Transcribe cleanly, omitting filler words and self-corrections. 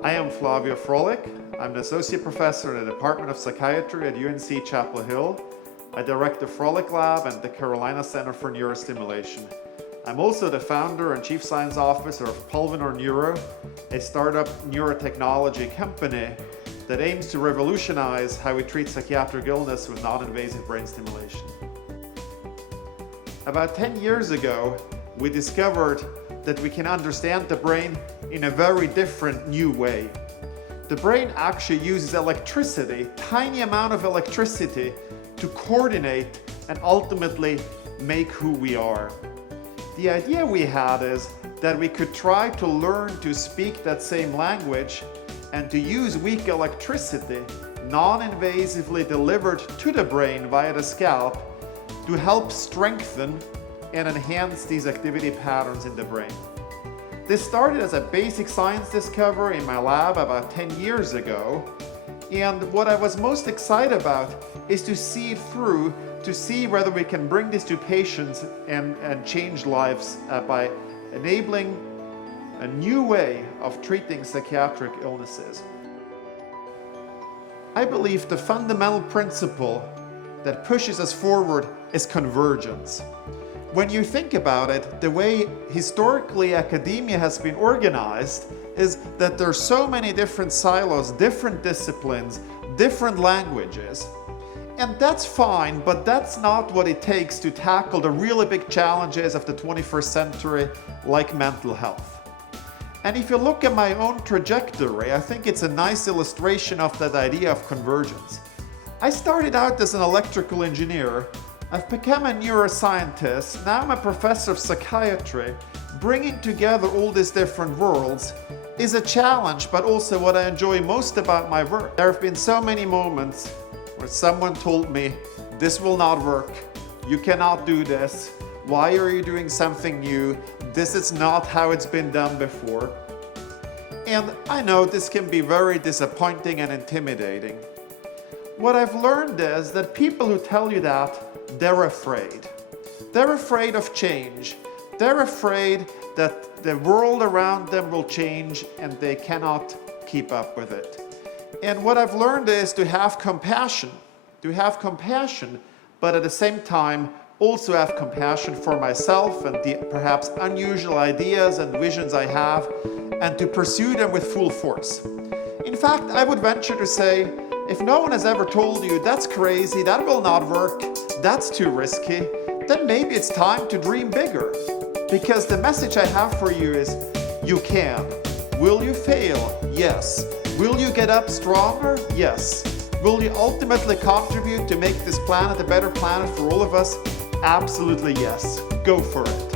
I am Flavio Frohlich. I'm an associate professor in the Department of Psychiatry at UNC-Chapel Hill. I direct the Frohlich Lab and the Carolina Center for Neurostimulation. I'm also the founder and chief science officer of Pulvin or Neuro, a startup neurotechnology company that aims to revolutionize how we treat psychiatric illness with non-invasive brain stimulation. About 10 years ago, we discovered that we can understand the brain in a very different new way. The brain actually uses electricity, tiny amount of electricity, to coordinate and ultimately make who we are. The idea we had is that we could try to learn to speak that same language and to use weak electricity, non-invasively delivered to the brain via the scalp, to help strengthen and enhance these activity patterns in the brain. This started as a basic science discovery in my lab about 10 years ago, and what I was most excited about is to see it through, to see whether we can bring this to patients and change lives by enabling a new way of treating psychiatric illnesses. I believe the fundamental principle that pushes us forward is convergence. When you think about it, the way historically academia has been organized is that there are so many different silos, different disciplines, different languages. And that's fine, but that's not what it takes to tackle the really big challenges of the 21st century, like mental health. And if you look at my own trajectory, I think it's a nice illustration of that idea of convergence. I started out as an electrical engineer. I've become a neuroscientist. Now I'm a professor of psychiatry. Bringing together all these different worlds is a challenge, but also what I enjoy most about my work. There have been so many moments where someone told me, this will not work, you cannot do this, why are you doing something new, this is not how it's been done before. And I know this can be very disappointing and intimidating. What I've learned is that people who tell you that, they're afraid. They're afraid of change. They're afraid that the world around them will change and they cannot keep up with it. And what I've learned is to have compassion, but at the same time also have compassion for myself and the perhaps unusual ideas and visions I have, and to pursue them with full force. In fact, I would venture to say, if no one has ever told you that's crazy, that will not work, that's too risky, then maybe it's time to dream bigger. Because the message I have for you is, you can. Will you fail? Yes. Will you get up stronger? Yes. Will you ultimately contribute to make this planet a better planet for all of us? Absolutely yes. Go for it.